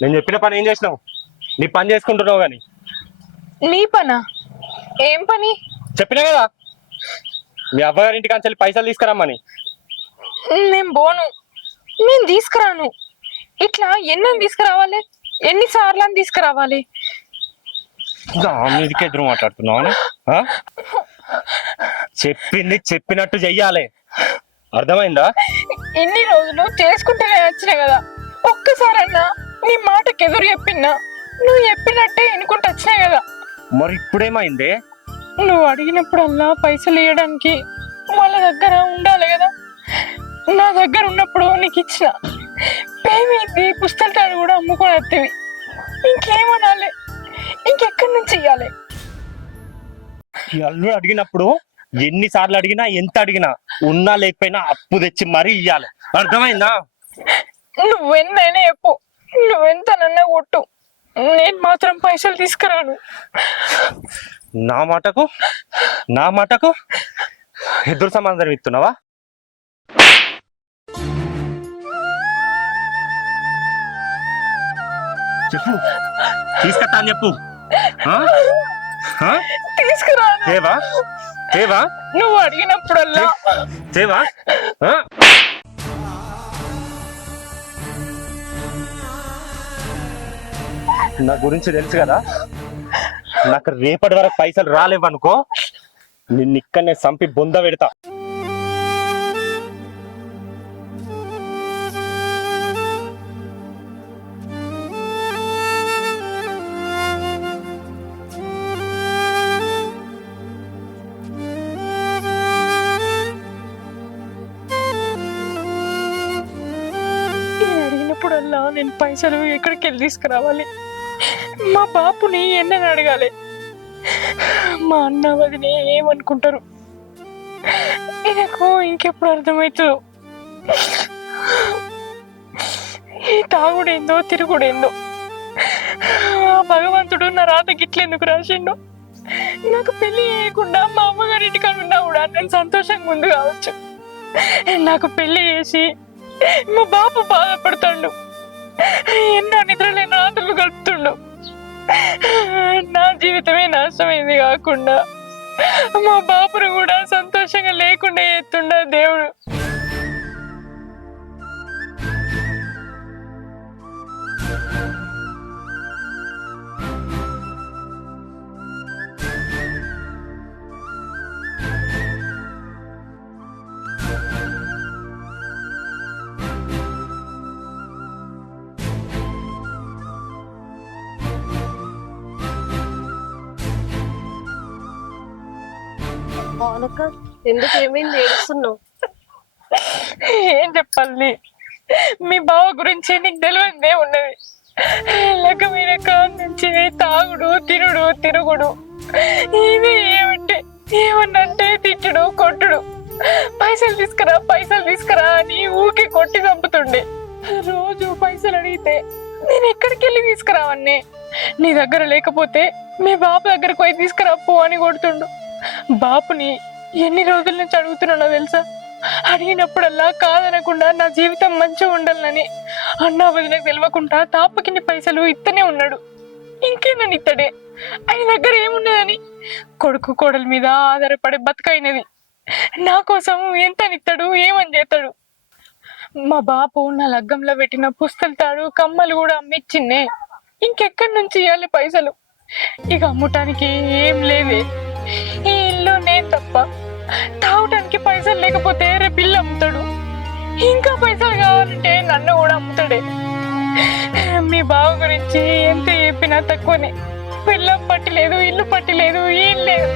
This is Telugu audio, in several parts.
నేను చెప్పిన పని ఏం చేసినావు? నీ పని చేసుకుంటున్నావు కానీ. నీ పనా? ఏం పని? చెప్పినా కదా మీ అవ్వగారింటికి అంచెల్లి పైసలు తీసుకురమ్మని. నేను పోను, నేను తీసుకురాను. ఇట్లా ఎన్నని తీసుకురావాలి? ఎన్నిసార్లు అని తీసుకురావాలి? నా మీదకి ఎదురు మాట్లాడుతున్నావా? చెప్పింది చెప్పినట్టు చెయ్యాలి, అర్థమైందా? ఇన్ని రోజులు చేసుకుంటూనే వచ్చినా కదా, ఒక్కసారన్నా నీ మాటకి ఎదురు చెప్పినా నువ్వు చెప్పినట్టే ఎన్నుకుంటూ వచ్చినా కదా. మరి ఇప్పుడేమైంది? నువ్వు అడిగినప్పుడల్లా పైసలు ఇవ్వడానికి వాళ్ళ దగ్గర ఉండాలి కదా. నా దగ్గర ఉన్నప్పుడు నీకు ఇచ్చిన పేమైంది, పుస్తకాలు కూడా అమ్ముకొని వస్తేవి. ఇంకేమనాలి? ఇంకెక్కడి నుంచి ఇవ్వాలి? ఈ అల్లుడు అడిగినప్పుడు ఎన్నిసార్లు అడిగినా ఎంత అడిగినా ఉన్నా లేకపోయినా అప్పు తెచ్చి మరీ ఇయ్యాలి, అర్థమైందా? నువ్వెన్నైనా చెప్పు, నువ్వెంతనన్నా కొట్టు, నేను మాత్రం పైసలు తీసుకురాను. నా మాటకు ఎదురు సమాధానం ఇస్తున్నావా? చెప్పు, తీసుకొస్తా అని చెప్పు. తీసుకురాను. తేవా నువ్వు అడిగినప్పుడల్లా తేవా? నా గురించి తెలుసు కదా, నాకు రేపటి వరకు పైసలు రాలేవనుకో నిన్ను ఇక్కడనే సంపి బొంద పెడతా. అడిగినప్పుడల్లా నేను పైసలు ఎక్కడికి వెళ్ళి తీసుకురావాలి? మా బాపుని ఎన్నని అడగాలి? మా అన్న వదిని ఏమనుకుంటారు? నాకు ఇంకెప్పుడు అర్థమవుతుందో ఈ తాగుడేందో తిరుగుడేందో. భగవంతుడు నా రాత గిట్లెందుకు రాసిండు? నాకు పెళ్లి చేయకుండా మా అమ్మగారింటి కానున్నా కూడా నేను సంతోషంగా ఉంది కావచ్చు. నాకు పెళ్లి చేసి మా బాపు బాధపడతాడు, ఎన్నో నిద్రలేని రాత్రులు గడుపుతుండు. నా జీవితమే నాశనమైంది కాకుండా మా బాపును కూడా సంతోషంగా లేకుండా చేస్తుండ దేవుడు. అవునక్క, ఎందుకు ఏమైంది? ఏడుస్తున్నావు? ఏం చెప్పాలి? మీ బావ గురించి నీకు తెలియదే ఉన్నది. లగ్గమైన కాడ నుంచి తాగుడు, తిరుగుడు, ఇది ఏమన్నంటే తిట్టుడు, కొట్టుడు, పైసలు తీసుకురా అని ఊకి కొట్టి చంపుతుండే. రోజు పైసలు అడిగితే నేను ఎక్కడికి వెళ్ళి తీసుకురావన్నే? నీ దగ్గర లేకపోతే మీ బాపు దగ్గరకు పోయి తీసుకురాపో అని కొడుతుండు. బాపుని ఎన్ని రోజుల నుంచి అడుగుతున్నానో తెలుసా? అడిగినప్పుడల్లా కాదనకుండా నా జీవితం మంచిగా ఉండాలని అన్నా వదినకు తెలియకుండా తాపకిన్ని పైసలు ఇత్తనే ఉన్నాడు. ఇంకేనని ఇత్తడే, ఆయన దగ్గర ఏమున్నదని కొడుకు కోడల మీద ఆధారపడే బతుకైనది. నా కోసం ఎంతనిస్తాడు, ఏమని చేస్తాడు? మా బాపు నా లగ్గంలో పెట్టిన పుస్తలు తాడు, కమ్మలు కూడా అమ్మిచ్చిందే. ఇంకెక్కడి నుంచి ఇవ్వాలి పైసలు? ఇక అమ్మటానికి ఏం లేదే. ఈ ఇల్లు నేను తప్ప. తాగటానికి పైసలు లేకపోతే రేపు ఇల్లు అమ్ముతాడు, ఇంకా పైసలు కావాలంటే నన్ను కూడా అమ్ముతాడే. మీ బావ గురించి ఎంత చెప్పినా తక్కువనే. పిల్లం పట్టిలేదు, ఇల్లు పట్టిలేదు, ఏం లేదు.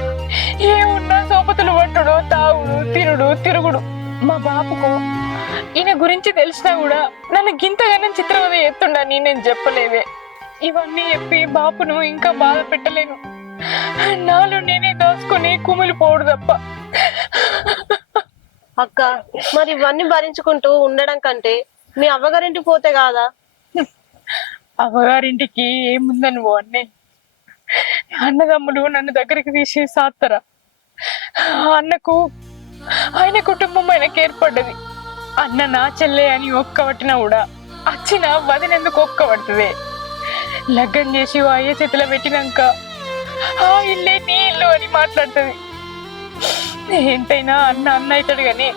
ఏమున్నా సోపతులు పట్టుడు, తాగుడు, తిరుగుడు. మా బాపుకు ఈయన గురించి తెలిసినా కూడా నన్ను గింతగానే చిత్రవద ఎత్తుండని నేను చెప్పలేదే. ఇవన్నీ చెప్పి బాపును ఇంకా బాధ పెట్టలేను. నాలో నేనే దాచుకొని కుమిలి పోడు తప్ప. అక్క, మరి ఇవన్నీ భరించుకుంటూ ఉండడం కంటే మీ అవ్వగారింటికి పోతే కాదా? అవ్వగారింటికి ఏముందని ఓ అన్నే? అన్నదమ్ములు నన్ను దగ్గరికి తీసి సాత్తరా? అన్నకు ఆయన కుటుంబం ఆయనకు ఏర్పడ్డది. అన్న నా చెల్లె అని ఒక్క పట్టినా కూడా అచ్చిన వదినెందుకు ఒక్క పడుతుంది? లగ్గం చేసి ఓ అయ్య చేతిలో పెట్టినాక ఆ ఇల్లే నీ ఇల్లు అని మాట్లాడుతుంది. ఎంతైనా అన్న అన్న అవుతాడు కానీ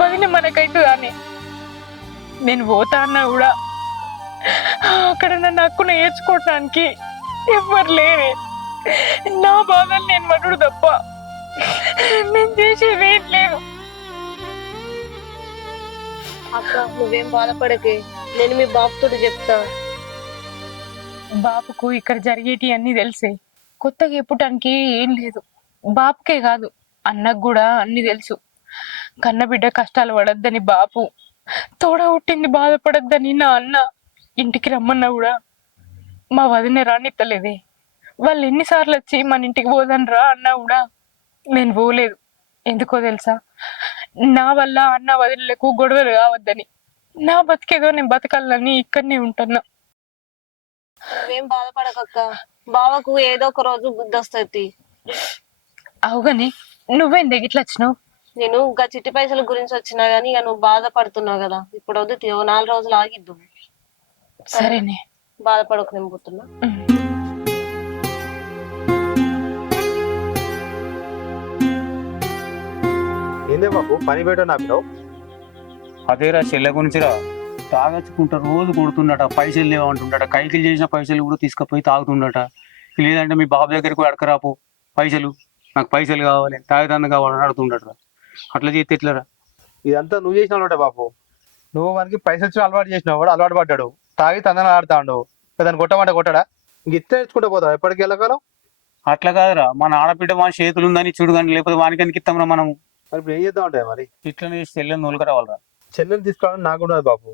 వదిన మనకైతుందా అని నేను పోతా అన్నా కూడా అక్కడ నన్ను హక్కున ఏర్చుకోవటానికి ఎవ్వరు లేరే. నా బాధలు నేను మనుడు తప్ప నేను చేసేది ఏం లేదు. అక్క నువ్వేం బాధపడకే, నేను మీ బాబుతో చెప్తా. బాపుకు ఇక్కడ జరిగేటి అన్ని తెలిసే, కొత్తగా చెప్పటానికి ఏం లేదు. బాపుకే కాదు అన్నకు కూడా అన్ని తెలుసు. కన్నబిడ్డ కష్టాలు పడద్దని బాపు, తోడ పుట్టింది బాధపడద్దని నా అన్న ఇంటికి రమ్మన్నా కూడా మా వదిన రానిత్తలేదే. వాళ్ళు ఎన్నిసార్లు వచ్చి మన ఇంటికి పోదని రా అన్నా కూడా నేను పోలేదు. ఎందుకో తెలుసా, నా వల్ల అన్న వదినలకు గొడవలు కావద్దని. నా బతికేదో నేను బతకాలని ఇక్కడనే ఉంటున్నా. నువ్వేం బాధపడకక్క, బావకు ఏదో ఒక రోజు బుద్ధి వస్తుంది. అవుగాని నువ్వేం దిగిట్లా వచ్చినావు? నేను ఇంకా చిట్టి పైసల గురించి వచ్చినా గానీ ఇక నువ్వు బాధపడుతున్నావు కదా, ఇప్పుడు వద్దు, 4 రోజులు ఆగిద్దు. సరేనే, బాధపడకు, నేను పోతున్నా. ఏందే బాబు పని పెట్టా నాకు? అదేరా చెల్లె గురించిరా. తాగచ్చుకుంటా రోజు కొడుతుండట, పైసలు లేవంటుండట, కైకిలు చేసిన పైసలు కూడా తీసుకుపోయి తాగుతుండట. లేదంటే మీ బాబు దగ్గరికి అడకరాపు పైసలు, నాకు పైసలు కావాలి, తాగిదాన్ని కావాలని అడుగుతుండట. అట్లా చేస్తే ఎట్లరా? ఇదంతా నువ్వు చేసినావు బాబు. నువ్వు మనకి పైసలు ఇచ్చి అలవాటు చేసినావు, కూడా అలవాటు పడ్డాడు, తాగి తందన ఆడుతాడు. దాన్ని కొట్టమంటే కొట్టడా? ఇంక ఇస్తే నేర్చుకుంటూ పోతావు ఎప్పటికి వెళ్ళకాలం? అట్లా కాదురా, మన ఆడపిడ్డ మన చేతులు ఉందని చూడు, కానీ లేకపోతే వానికి ఎందుకు ఇస్తాంరా మనం? మరి ఇప్పుడు ఏం చేద్దాం అంటే మరి ఇట్లనే చేసి చెల్లెని నూలుకు రావాలరా. చెల్లెని తీసుకోవాలని నాకు కూడా ఉంది బాబు.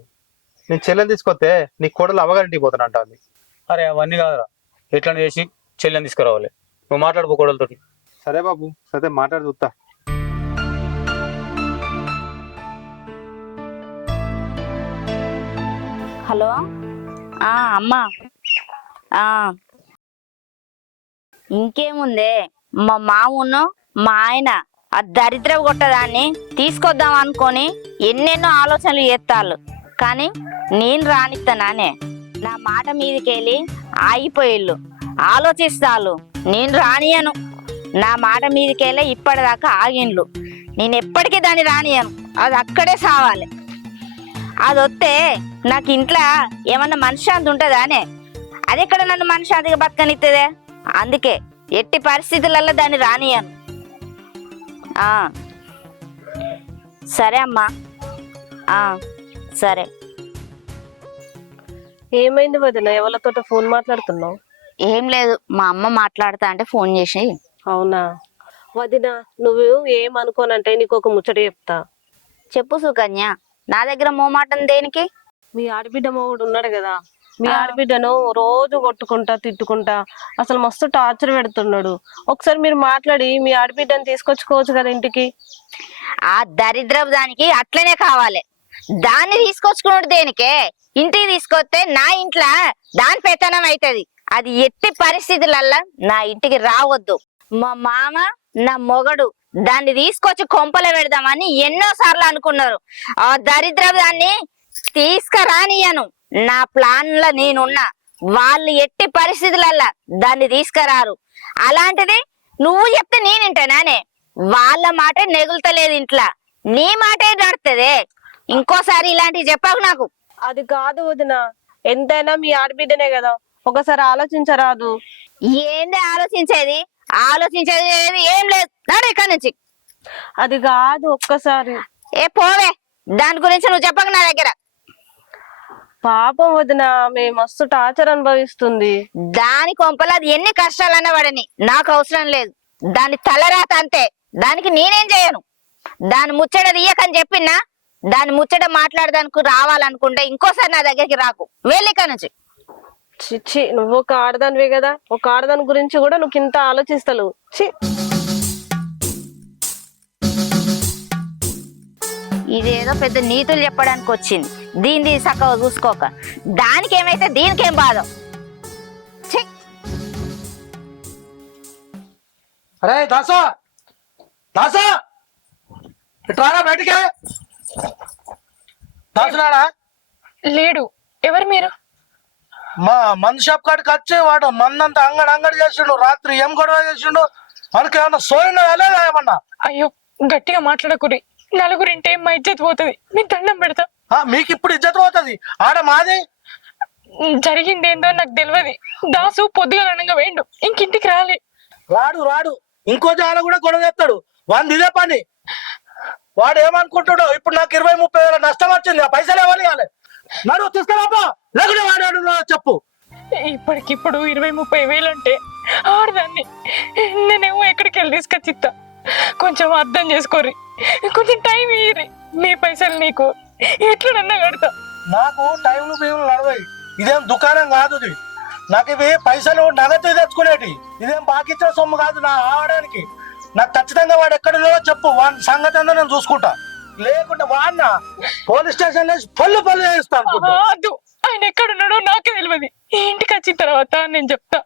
నేను చెల్లెని తీసుకొస్తే నీ కోడలు అవ్వగారింటికి పోతాను అంటుంది. అరే అవన్నీ కాదురా, ఎట్లా చేసి చెల్లెని తీసుకురావాలి. నువ్వు మాట్లాడుకోకూడదుతో. సరే బాబు, సరే మాట్లాడి చూస్తా. హలో అమ్మా. ఇంకేముందే, మా మామూను మా ఆయన ఆ దరిద్ర కొట్టదాన్ని తీసుకొద్దాం అనుకొని ఎన్నెన్నో ఆలోచనలు చేస్తాళ్ళు, కానీ నేను రానిస్తానానే. నా మాట మీదకెళ్ళి ఆగిపోయిళ్ళు, ఆలోచిస్తాళ్ళు. నేను రానియను, నా మాట మీదకెళ్ళి ఇప్పటిదాకా ఆగిండ్లు. నేను ఎప్పటికీ దాన్ని రానియను, అది అక్కడే సావాలి. అది వస్తే నాకు ఇంట్లో ఏమన్నా మనశ్శాంతి ఉంటుందానే? అది ఎక్కడ నన్ను మనశ్శాంతిగా బతకనిస్తుందే? అందుకే ఎట్టి పరిస్థితులలో దాన్ని రానియను. సరే అమ్మా, సరే. ఏమైంది వదిన, ఎవరితో ఫోన్ మాట్లాడుతున్నావు? ఏం లేదు, మా అమ్మ మాట్లాడతా అంటే ఫోన్ చేసి. అవునా వదిన, నువ్వు ఏమనుకోనంటే నీకు ఒక ముచ్చట చెప్తా. చెప్పు సుకన్య, నా దగ్గర మోమాటం దేనికి? మీ ఆడబిడ్డ మొగుడు ఉన్నాడు కదా, మీ ఆడబిడ్డను రోజు కొట్టుకుంటా తిట్టుకుంటా అసలు మస్తు టార్చర్ పెడుతున్నాడు. ఒకసారి మీరు మాట్లాడి మీ ఆడబిడ్డను తీసుకొచ్చుకోవచ్చు కదా ఇంటికి. ఆ దరిద్రపు దానికి అట్లనే కావాలి. దాన్ని తీసుకొచ్చుకున్నాడు దేనికే? ఇంటికి తీసుకొస్తే నా ఇంట్లో దాని పెత్తనం అవుతుంది. అది ఎట్టి పరిస్థితులల్లా నా ఇంటికి రావద్దు. మా మామ నా మొగడు దాన్ని తీసుకొచ్చి కొంపల పెడదామని ఎన్నో సార్లు అనుకున్నారు. ఆ దరిద్రపు దాన్ని తీసుకురానియను. నా ప్లాన్ లో నేనున్నా. వాళ్ళు ఎట్టి పరిస్థితులల్లా దాన్ని తీసుకురారు. అలాంటిది నువ్వు చెప్తే నేనింటానే? వాళ్ళ మాట నెగులుతలేదు ఇంట్లో, నీ మాటే నడుతుంది. ఇంకోసారి ఇలాంటివి చెప్పాకు నాకు. అది కాదు వదిన, ఎంతైనా మీ ఆడబిడ్డనే కదా, ఒకసారి ఆలోచించరాదు. ఏంది ఆలోచించేది? ఆలోచించేది ఏం లేదు. నాడు ఇక్కడ నుంచి. అది కాదు, ఒక్కసారి. ఏ పోవే, దాని గురించి నువ్వు చెప్పక నా దగ్గర. పాపం వదిన, ఆమె మస్తు టార్చర్ అనుభవిస్తుంది. దాని కొంపలు అది ఎన్ని కష్టాలన్నా పడని, నాకు అవసరం లేదు. దాని తలరాత అంతే, దానికి నేనేం చేయను. దాని ముచ్చట తీయకని చెప్పినా, దాని ముచ్చట మాట్లాడదానికి రావాలనుకుంటే ఇంకోసారి నా దగ్గరికి రాకు, వెళ్ళిక నుంచి. చిచ్చి, నువ్వు ఒక ఆడదానివే కదా, ఒక ఆడదాని గురించి కూడా నువ్వు ఇంత ఆలోచిస్తలేవు. చి, ఇదేదో పెద్ద నీతులు చెప్పడానికి వచ్చింది. దీన్ని చక్కగా చూసుకోక దానికి ఏమైతే దీనికేం బాధ. అరే దాసా, దాసా ఇట్రారా బయటికి. దాసునాడా? లేడు. ఎవరు మీరు? మా మందు షాప్ కాడికి వచ్చి వాడు మందంతా అంగడి చేసిండు. రాత్రి ఏం గొడవ చేసిండు? మనకి ఏమన్నా సోయినా లేదా ఏమన్నా? అయ్యో గట్టిగా మాట్లాడకురి, నలుగురింటే మా ఇజ్జత్ పోతుంది. మీ దండం పెడతా. మీకు ఇప్పుడు ఇజ్జత్ పోతుంది. ఆడ మాది జరిగిందేందో నాకు తెలియదు. దాసు పొద్దుగాలనంగా వేయండు, ఇంకింటికి రాలే. రాడు ఇంకో జాల కూడా గొడవ చేస్తాడు. వాడిది ఇదే పని. వాడు ఏమనుకుంటాడు, ఇప్పుడు నాకు 20-30 వేల నష్టం వచ్చింది, ఆ పైసలు ఎవరు ఇవ్వాలి? నడు తీసుకురాబా, లేకుంటే వాడాడు చెప్పు. ఇప్పటికిప్పుడు 20-30 వేలు అంటే ఆడదాన్ని. నేనేమో ఎక్కడికి వెళ్ళి తీసుకొచ్చిస్తా. కొంచెం అర్థం చేసుకోరి, కొంచెం టైం ఇయ్యరి. మీ పైసలు నీకు ఎట్లనన్నా కడతా. నాకు టైంలు బియ్యం నడవయి. ఇదేం దుకాణం కాదు ఇది. నాకు ఇవి పైసలు నగదు తెచ్చుకునేటి. ఇదేం బాకిచ్చిన సొమ్ము కాదు నా ఆడడానికి. నాకు ఖచ్చితంగా వాడు ఎక్కడో చెప్పు, వాడి సంగతి అంతా నేను చూసుకుంటా. లేకుంటే వాడిన పోలీస్ స్టేషన్ లో పళ్ళు చేయిస్తాను. అదు, ఆయన ఎక్కడున్నాడో నాకే తెలియదు. ఇంటికి వచ్చిన తర్వాత నేను చెప్తా.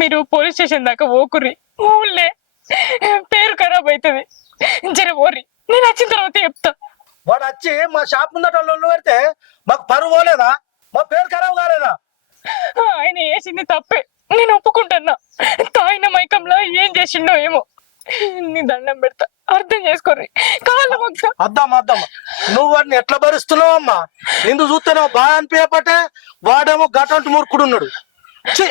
మీరు పోలీస్ స్టేషన్ దాకా ఓకుర్రి, ఊళ్ళే పేరు ఖరాబ్ అవుతుంది. జర ఓర్రి, నేను వచ్చిన తర్వాత చెప్తా. వాడు వచ్చి మా షాప్ ముందట వాళ్ళు పెడితే మాకు పరువు పోలేదా? మా పేరు ఖరాబ్ కాలేదా? ఆయన వేసింది తప్పే, నేను ఒప్పుకుంటున్నా. తాయిన మైకంలో ఏం చేసిండో ఏమో. నీ దండం పెడతా, అర్థం చేసుకోర్రి. కాళ్ళు మొక్క అద్దాం నువ్వు వాడిని ఎట్లా భరిస్తున్నావు అమ్మా? నిన్ను చూస్తేనేమో బాగా అనిపించపట్టే, వాడేమో గటంటు మూర్ఖుడు ఉన్నాడు. ఛీ!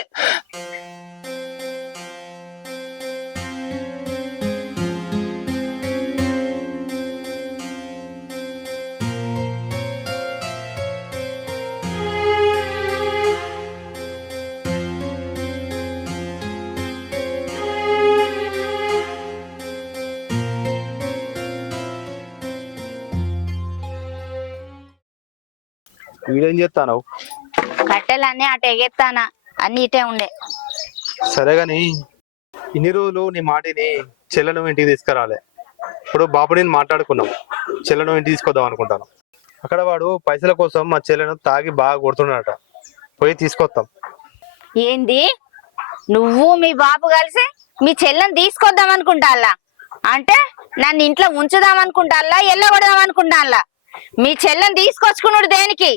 వీడేం చేస్తాను? కట్టెలన్నీ అటు ఎగెత్తానా, అన్ని ఇటే ఉండే. సరే గాని ఇన్ని రోజులు నీ మాటిని చెల్లెను ఇంటికి తీసుకురాలే. ఇప్పుడు బాబు నేను మాట్లాడుకున్నాం, చెల్లెను ఇంటికి తీసుకొద్దాం అనుకుంటాను. అక్కడ వాడు పైసల కోసం మా చెల్లెను తాగి బాగా కొడుతున్నాడట. పోయి తీసుకొస్తాం. ఏంది, నువ్వు మీ బాబు కలిసి మీ చెల్లెని తీసుకొద్దాం అనుకుంటాలా? అంటే నన్ను ఇంట్లో ఉంచుదాం అనుకుంటాలా, ఎల్లగొడదాం అనుకుంటాలా? మీ చెల్లెని తీసుకొచ్చుకున్నాడు దేనికి?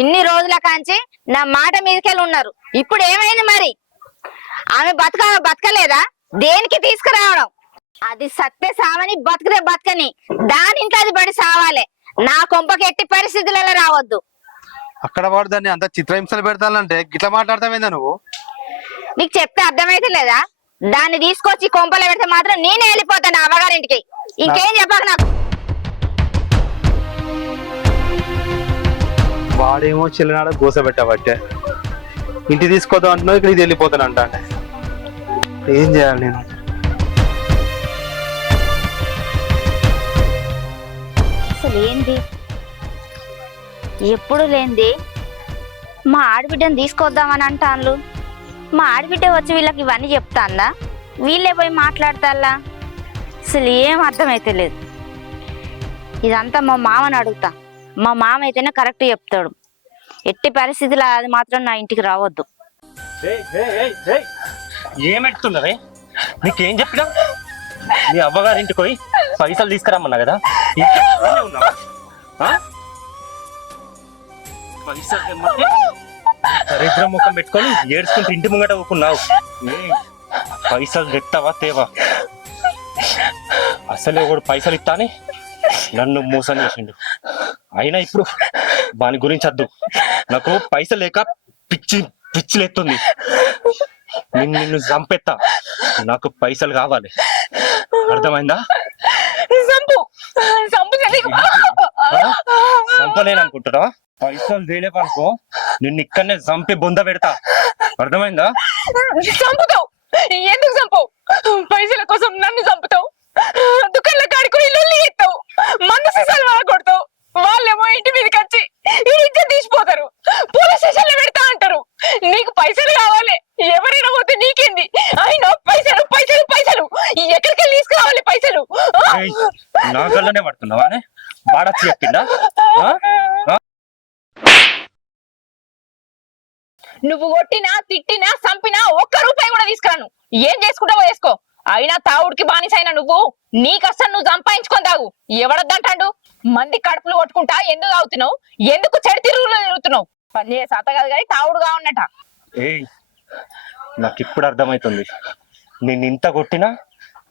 ఇన్ని రోజుల కాంచి నా మాట మీదకెళ్ళి ఉన్నారు. ఇప్పుడు ఏమైంది మరి? ఆమె బతకలేదా? దేనికి తీసుకురావడం? అది సత్తే సావని, బతికితే బతకని, దాని ఇంట్లో అది పడి సావాలే. నా కొంపకి ఎట్టి పరిస్థితులలో రావద్దు. అక్కడ వాడు దాన్ని అంత చిత్రహింసలు పెడతానంటే గిట్లా మాట్లాడతావేందా నువ్వు? నీకు చెప్తే అర్థమైతే లేదా? దాన్ని తీసుకొచ్చి కొంపలో పెడితే మాత్రం నేనే వెళ్ళిపోతాను అవ్వగారింటికి. ఇంకేం చెప్పాక నాకు. వాడేమో చెల్లెనాడ గోసబెట్టబట్టే ఇంటికి తీసుకొద్దాం అంటున్నావు, ఇక్కడికి వెళ్ళిపోతానంట. ఏం చేయాలి నేను? అసలు ఏంది, ఎప్పుడు లేంది మా ఆడబిడ్డను తీసుకొద్దామని అంటాను. మా ఆడబిడ్డ వచ్చి వీళ్ళకి ఇవన్నీ చెప్తాందా? వీళ్ళే పోయి మాట్లాడతాలా? అసలు ఏం అర్థమైతే లేదు. ఇదంతా మా మామని అడుగుతా. మా మామ అయితేనే కరెక్ట్ చెప్తాడు. ఎట్టి పరిస్థితుల్లో అది మాత్రం నా ఇంటికి రావద్దు. ఏమెడుతున్నదే? నీకేం చెప్పినా? నీ అవ్వగారింటికి పోయి పైసలు తీసుకురమ్మన్నా కదా, ఇంట్లోనే ఉన్నావా? పైసలు తెమ్మంటే దరిద్ర ముఖం పెట్టుకొని ఏడ్చుకుంటూ ఇంటి ముంగట ఊకున్నావు. పైసలు తెస్తావా తేవా? అసలే ఒకడు పైసలు ఇస్తాని నన్ను మోసం చేసిండు. అయినా ఇప్పుడు దాని గురించి వద్దు. నాకు పైసలు లేక పిచ్చిలేస్తుంది. నిన్ను చంపెత్తా. నాకు పైసలు కావాలి, అర్థమైందా? చంపలేను అనుకుంటున్నా? పైసలు తేలేపనుకో నిన్ను ఇక్కడనే చంపి బొంద పెడతా, అర్థమైందా? చంపుతావు? ఎందుకు చంపవు? పైసల కోసం నన్ను చంపుతావు? దుకాణంలో కాడుకొని లొల్లి ఎత్తావు, మందు సీసాలు వాళ్ళ కొడతావు. వాళ్ళేమో ఇంటి మీదకి వచ్చి ఇజ్జత్ తీసిపోతారు, పోలీస్ స్టేషన్ లో పెడతా అంటారు. నీకు పైసలు కావాలి, ఎవరైనా పోతే నీకేంది? అయినా పైసలు పైసలు పైసలు ఎక్కడికి వెళ్ళి తీసుకురావాలి పైసలు? నా గల్లనే పడుతున్నావా? వాడచ్చి చెప్పిందా? నువ్వు కొట్టినా తిట్టినా చంపినా ఒక్క రూపాయి కూడా తీసుకురాను. ఏం చేసుకుంటావో చేసుకో. అయినా తావుడికి బానిసైనా నువ్వు నీ కష్టం నువ్వు సంపాదించుకొని తాగు. ఎవడద్దంటాడు? మంది కడుపులు కొట్టుకుంటా ఎందుకు తాగుతున్నావు? ఎందుకు చెడు తిరుగులో తిరుగుతున్నావు? పని చేసే అత్త కాదు కానీ తావుడుగా ఉన్నట. ఏయ్ నాకు ఇప్పుడు అర్థమవుతుంది. నేను ఇంత కొట్టినా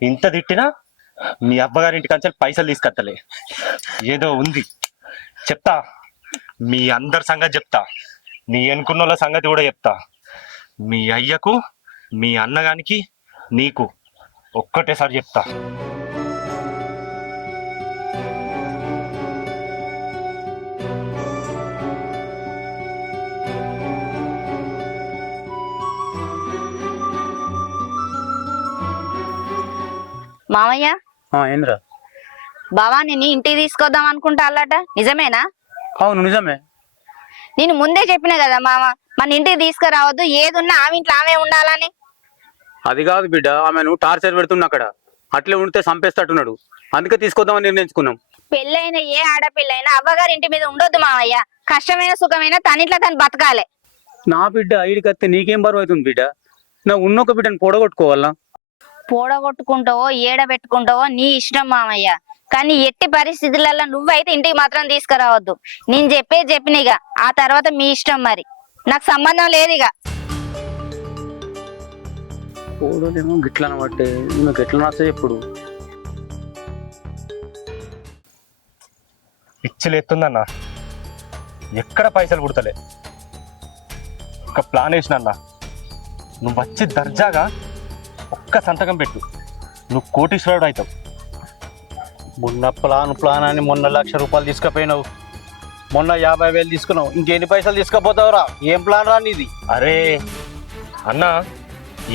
ఇంత తిట్టినా మీ అబ్బగారింటి కంచెలు పైసలు తీసుకొత్తలే. ఏదో ఉంది చెప్తా, మీ అందరి సంగతి చెప్తా, నీ ఎన్నుకున్న వాళ్ళ సంగతి కూడా చెప్తా. మీ అయ్యకు మీ అన్నగానికి నీకు ఒక్కటేసారి చెప్తా. మామయ్య ఏంద్రా? భవానీని ఇంటికి తీసుకొద్దాం అనుకుంటా అల్లట, నిజమేనా? అవును నిజమే. నేను ముందే చెప్పిన కదా మామ, మన ఇంటికి తీసుకురావద్దు, ఏదున్నా ఆమె ఇంట్లో ఆమె ఉండాలని. అది కాదు బిడ్డ, ఆమెను టార్చర్ పెడుతున్నా అక్కడ. అట్లే ఉంటే చంపేస్తట్టున్నాడు. అందుకే తీసుకొద్దామని నిర్ణయించుకున్నాం. పెళ్ళైన ఏ ఆడపిల్లైనా అవ్వగారి ఇంటి మీద ఉండొద్దు మామయ్య. కష్టమైన సుఖమైన తనిట్లా తను బతకాలి. నా బిడ్డ ఈడికత్తే నీకేం బరువు అవుతుంది బిడ్డ? నా ఉన్నొక బిడ్డను పొడగొట్టుకోవాలా? పూడగొట్టుకుంటావో ఏడబెట్టుకుంటావో నీ ఇష్టం మామయ్య, కానీ ఎట్టి పరిస్థితులలో నువ్వైతే ఇంటికి మాత్రం తీసుకురావద్దు. నేను చెప్పినగా, ఆ తర్వాత మీ ఇష్టం. మరి నాకు సంబంధం లేదు ఇక. పోడలేమో గిట్ల అనబట్టే నాకు ఎట్లా నచ్చ ఎప్పుడు పిచ్చిలేస్తుందన్నా, ఎక్కడ పైసలు పుడతలే. ఒక ప్లాన్ వేసినన్నా, నువ్వు వచ్చి దర్జాగా ఒక్క సంతకం పెట్టు, నువ్వు కోటీశ్వరుడు అవుతావు. మొన్న ప్లాన్ అని మొన్న 1,00,000 రూపాయలు తీసుకుపోయినావు, మొన్న 50,000 తీసుకున్నావు, ఇంకెన్ని పైసలు తీసుకుపోతావురా? ఏం ప్లాన్ రా నీది? అరే అన్నా,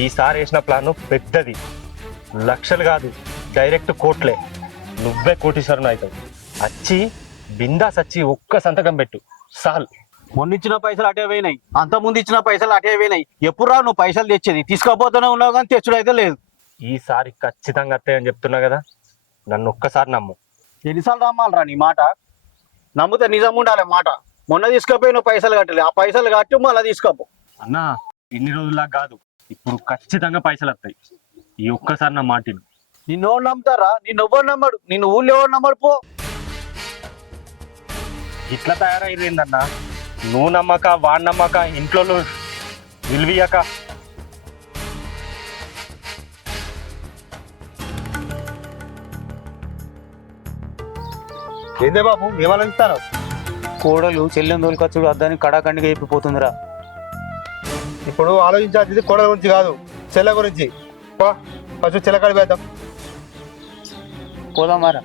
ఈసారి వేసిన ప్లాను పెద్దది, లక్షలు కాదు డైరెక్ట్ కోట్లే. నువ్వే కోటీశ్వరుని అవుతావు. వచ్చి బిందాస్ వచ్చి ఒక్క సంతకం పెట్టు సాల్. మొన్న ఇచ్చిన పైసలు అటే పోయినాయి, అంత ముందు ఇచ్చిన పైసలు అటే పోయినాయి. ఎప్పుడు రా నువ్వు పైసలు తెచ్చేది? తీసుకోపోతూనే ఉన్నావు కానీ తెచ్చుడు అయితే లేదు. ఈసారి ఖచ్చితంగా వస్తాయని చెప్తున్నా కదా, నన్ను ఒక్కసారి నమ్ము. ఎన్నిసార్లు నమ్మాలరా నీ మాట? నమ్మితే నిజం ఉండాలి మాట. మొన్న తీసుకుపోయి నువ్వు పైసలు కట్టలే, ఆ పైసలు కట్టి మళ్ళీ తీసుకోపో. అన్నా ఇన్ని రోజులా కాదు, ఇప్పుడు ఖచ్చితంగా పైసలు వస్తాయి. ఈ ఒక్కసారి నా మాటిను. నిన్ను ఎవరు నమ్ముతారా? నిన్ను ఎవరు నమ్మడు, నిన్ను ఊళ్ళో ఎవరు నమ్మడు పో. ఇట్లా తయారైందన్నా, నువ్వు నమ్మక వాడు నమ్మక ఇంట్లో విలువయ్యాక. ఏందే బాబు ఏమనిస్తాను? కోడలు చెల్లెం తోలుకొచ్చుడు అద్దానికి కడాకండిగా అయిపోతుందిరా. ఇప్పుడు ఆలోచించాల్సింది కోడల గురించి కాదు, చెల్ల గురించి. ఫస్ట్ చెల్లకాడి వేద్దాం. పోదామారా?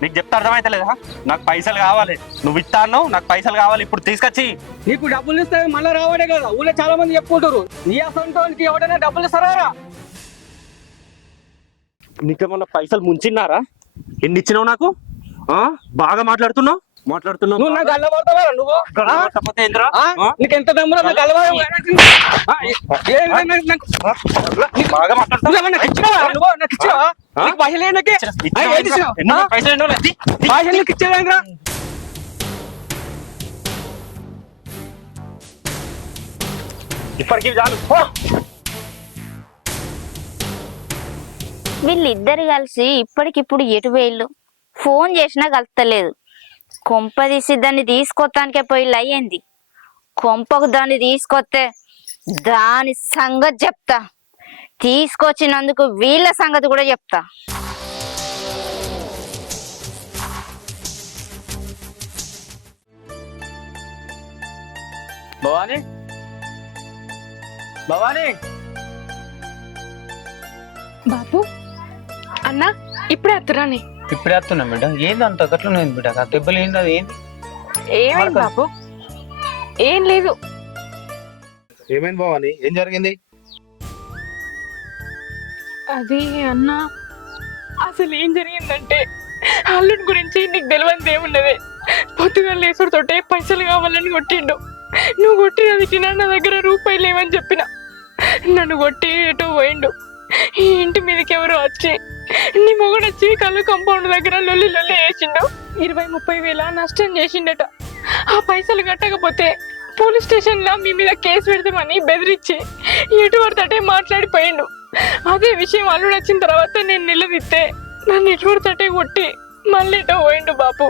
నీకు చెప్తా అర్థమైతలేదా? నాకు పైసలు కావాలి, నువ్వు ఇస్తా అన్నావు, నాకు పైసలు కావాలి ఇప్పుడు తీసుకొచ్చి. నీకు డబ్బులు ఇస్తే మళ్ళీ రావడే కదా, ఊళ్ళో చాలా మంది చెప్పుకుంటారు. నీ అసంటోనికి ఎవడైనా డబ్బులు ఇస్తారా? నీకేమన్నా పైసలు ముంచిన్నారా? ఎన్ని ఇచ్చినావు నాకు? బాగా మాట్లాడుతున్నావు. నువ్వు నాకు అల్లబడతావా? నువ్వు నీకు ఎంత దమ్ములో నాకు అల్లబడ ఇచ్చేదాకా ఇప్పటికీ చాలు. వీళ్ళిద్దరు కలిసి ఇప్పటికిప్పుడు ఎటు వేళ్ళు, ఫోన్ చేసినా కలుస్తలేదు. కొంపదీసి దాన్ని తీసుకొత్తానికే పోయి అయ్యింది. కొంపకు దాన్ని తీసుకొస్తే దాని సంగతి చెప్తా, తీసుకొచ్చినందుకు వీళ్ళ సంగతి కూడా చెప్తా. భవానీ, భవానీ. బాబు అన్న ఇప్పుడే అత్తరాని. ఇప్పుడే వస్తున్నా బిడ్డ. ఏంది అంత గట్ల బిడ్డ? ఆ దెబ్బలు ఏంది? అది ఏంది? ఏమైంది బాబు? ఏం లేదు. ఏమైంది బావని? ఏం జరిగింది? అది అన్న, అసలు ఏం జరిగిందంటే అల్లుడి గురించి నీకు తెలియదు ఏమున్నది. పొద్దుగా లేసుడితోటే పైసలు కావాలని కొట్టిండు. నువ్వు కొట్టినది తిన్నా, నా దగ్గర రూపాయలు లేవని చెప్పిన. నన్ను కొట్టి ఎటో పోయిండు. ఈ ఇంటి మీదకి ఎవరు వచ్చి నీ మొగుడు వచ్చి కళ్ళు కంపౌండ్ దగ్గర లొల్లి వేసిండు. 20-30 వేల నష్టం చేసిండట. ఆ పైసలు కట్టకపోతే పోలీస్ స్టేషన్ లో మీ మీద కేసు పెడతామని బెదిరించి ఎటు పడితే మాట్లాడిపోయిండు. అదే విషయం అల్లుడు వచ్చిన తర్వాత నేను నిలదీస్తే నన్ను ఎటు పడితే కొట్టి మళ్ళీ ఇటో పోయిండు బాపు.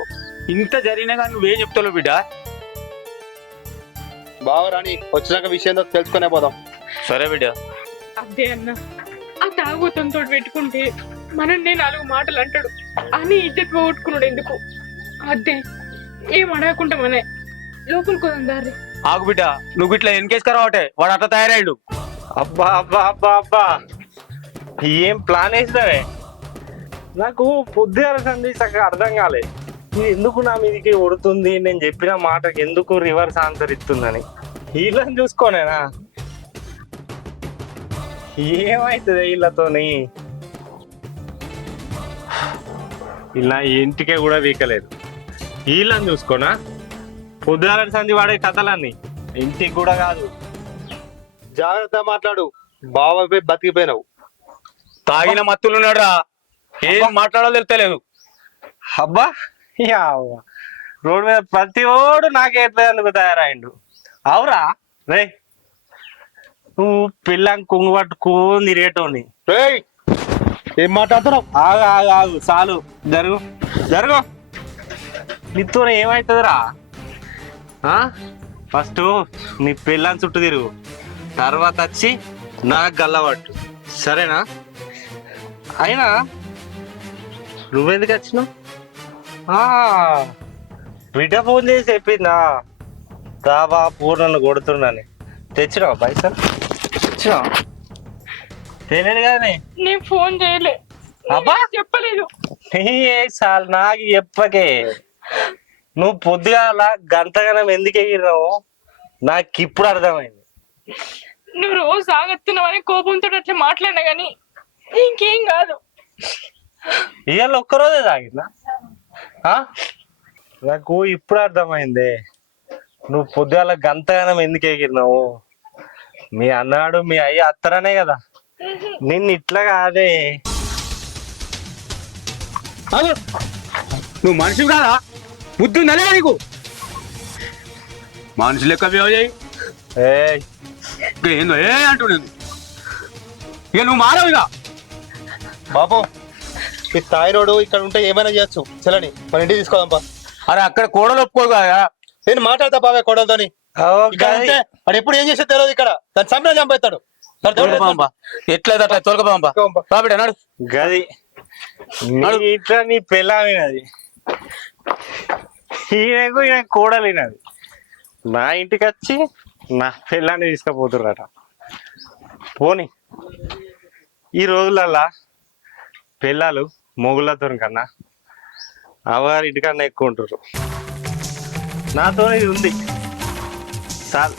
ఇంత జరిగినా కానీ నువ్వేం చెప్తావు బిడ్డ? బావ రాని వచ్చినాక విషయం తెలుసుకునే పోదాం. సరే బిడ్డ. అదే అన్న, ఆ తాగుతంతో పెట్టుకుంటే మనల్ని 4 మాటలు అంటాడు అని ఇజ్జత్ పోగొట్టుకున్నాడు ఎందుకు? అదే ఏం అడగకుండా మనే లోపలికి పోదాం దారి. ఆగు బిడ్డ, నువ్వు ఇట్లా ఎన్కేసుకురావటే వాడు అట్లా తయారయ్యాడు. అబ్బా అబ్బా అబ్బా అబ్బా, ఏం ప్లాన్ వేసినావే? నాకు పొద్దుగాల సంది చక్కగా అర్థం కాలే. ఇది ఎందుకు నా మీదకి ఉడుతుంది, నేను చెప్పిన మాటకి ఎందుకు రివర్స్ ఆన్సర్ ఇస్తుందని. వీళ్ళని చూసుకోనేనా ఏమైతుంది వీళ్ళతోని? ఇలా ఇంటికే కూడా వీకలేదు. వీళ్ళని చూసుకోనా? పొద్దుగాల సంది వాడే కథలన్నీ ఇంటికి కూడా కాదు. జాగ్రత్త మాట్లాడు, బావ బతికిపోయినావు. తాగిన మత్తులున్నాడు రా, ఏం మాట్లాడాలో తెలుస్తలేదు. అబ్బా యావ్వ, రోడ్డు మీద ప్రతి ఓడు నాకేట్లేందుకు తయారైండు. అవురా రే, నువ్వు పిల్లని కుంగు పట్టుకోని తిరిగేటోని. రేయ్, ఏం మాట్లాడుతున్నావు? ఆగు ఆగు ఆగు, చాలు, జరుగు జరుగు. నీతో ఏమవుతుందిరా? ఫస్ట్ నీ పిల్లని చుట్టూ తిరుగు, తర్వాత వచ్చి నాకు గల్లబట్టు, సరేనా? అయినా నువ్వెందుకు వచ్చినావు? బిడ్డ ఫోన్ చేసి చెప్పిందా దాబా పూర్ణను కొడుతున్నాని? తెచ్చినావా పైసలు? తెచ్చినావా? తెలియదు కానీ నేను ఫోన్ చేయలే, అబ్బా చెప్పలేదు. చాలు నాకు చెప్పకే. నువ్వు పొద్దుగాల గంటగనం ఎందుకు ఎగిరినావు నాకు ఇప్పుడు అర్థమైంది. నువ్వు రోజు సాగెత్తున్నావు అని కోపంతో అట్లా మాట్లాడినా గానీ ఇంకేం కాదు. ఇవాళ ఒక్కరోజే తాగిందా? నాకు ఇప్పుడు అర్థమైంది నువ్వు పొద్దుగాల గంటగనం ఎందుకు ఎగిరినావు. మీ అన్నాడు మీ అయ్య అత్తరనే కదా, నిన్ను ఇట్లా కాదే. నువ్వు మనిషి కాదా? బుద్ధి ఉందా నీకు? మనిషి లెక్క బిహేవ్ చేయి. ఏయ్ ఏందో ఏ అంటున్నాను. ఇక నువ్వు మారవు ఇక. బాబు, ఈ తాయిరోడు ఇక్కడ ఉంటే ఏమైనా చేయొచ్చు. చలని మన ఇంటికి తీసుకోదాంపా. అరే అక్కడ కోడలు ఒప్పుకోదు కదా. నేను మాట్లాడతా బాబే కోడలతోని. ఇక్కడ ఉంటే వాడు ఎప్పుడు ఏం చేస్తే తెలియదు. ఇక్కడ దాని సమయం చంపేస్తాడు. ఎట్లయితే అట్లా తొలగబాంబా బాబిడ నాడు గది ఇట్లా నీ పెళ్ళామినది, ఈయనకు ఈయన కూడలినది. నా ఇంటికి వచ్చి నా పెళ్ళాన్ని తీసుకుపోతుర్రట. పోని ఈ రోజులల్లా పిల్లలు మొగుళ్ళతో కన్నా అవ్వగారి ఇంటికన్నా ఎక్కువ ఉంటారు. నాతో ఇది ఉంది చాలు.